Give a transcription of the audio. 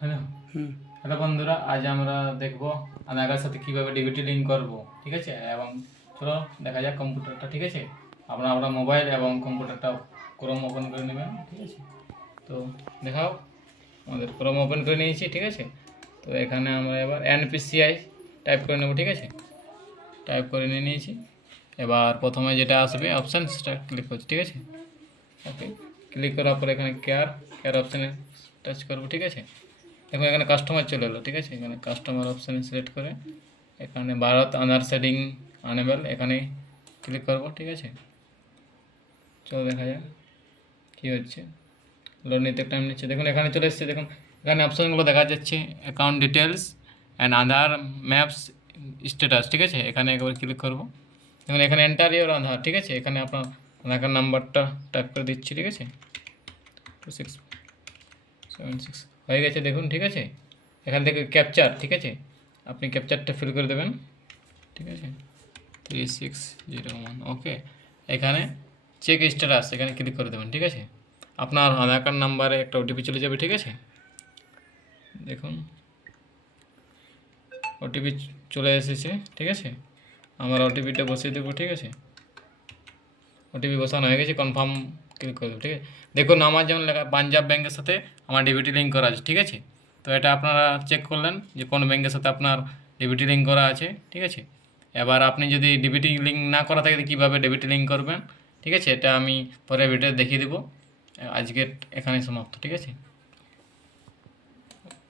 Hello hello বন্ধুরা, আজ আমরা দেখব আধার সাথে কীভাবে ডিবিটি লিঙ্ক করব, ঠিক আছে। এবং চলো দেখা যাক কম্পিউটারটা, ঠিক আছে। আপনারা মোবাইল এবং কম্পিউটারটা ক্রোম ওপেন করে নেবেন, ঠিক আছে। তো দেখাও, আমাদের ক্রোম ওপেন করে নিয়েছি, ঠিক আছে। তো এখানে আমরা এবার এনপিসিআই টাইপ করে নেব, ঠিক আছে। টাইপ করে নিয়েছি। এবার প্রথমে যেটা আসবে অপশান সেটা ক্লিক করছি, ঠিক আছে। ওকে, ক্লিক করার পর এখানে কেয়ার অপশানে টাচ করবো, ঠিক আছে। দেখুন এখানে কাস্টমার চলে এলো, ঠিক আছে। এখানে কাস্টমার অপশানে সিলেক্ট করে এখানে ভারত আধার সেটিং আনেবল এখানে ক্লিক করব, ঠিক আছে। চলো দেখা যাক কী হচ্ছে। লোড নিতে টাইম নিচ্ছে। দেখুন এখানে চলে এসছে। দেখুন এখানে অপশানগুলো দেখা যাচ্ছে, account details and Aadhaar maps status, ঠিক আছে। এখানে একবার ক্লিক করব। দেখুন এখানে এন্টার ইওর আধার, ঠিক আছে। এখানে আপনার আধার নাম্বারটা টাইপ করে দিচ্ছি, ঠিক আছে। 2676 হয়ে গেছে, দেখুন, ঠিক আছে। এখান থেকে ক্যাপচার, ঠিক আছে, আপনি ক্যাপচারটা ফিল করে দেবেন, ঠিক আছে। 3601, ওকে। এখানে চেক স্ট্যাটাস এখানে ক্লিক করে দেবেন, ঠিক আছে। আপনার আধার কার্ড নাম্বারে একটা ওটিপি চলে যাবে, ঠিক আছে। দেখুন ওটিপি চলে এসেছে, ঠিক আছে। আমার ওটিপিটা বসিয়ে দেবো, ঠিক আছে। ওটিপি বসানো হয়ে গেছে, কনফার্ম ক্লিক করে দেবো, ঠিক আছে। দেখুন আমার যেমন লেখা পাঞ্জাব ব্যাংকের সাথে আমার ডিবিটি লিঙ্ক করা আছে, ঠিক আছে। তো এটা আপনারা চেক করলেন যে কোন ব্যাংকের সাথে আপনার ডিবিটি লিঙ্ক করা আছে, ঠিক আছে। এবার আপনি যদি ডিবিটি লিঙ্ক না করা থাকে কীভাবে ডিবিটি লিঙ্ক করবেন, ঠিক আছে, এটা আমি পরে ভিডিও দেখিয়ে দেবো। আজকে এখানে সমাপ্ত, ঠিক আছে।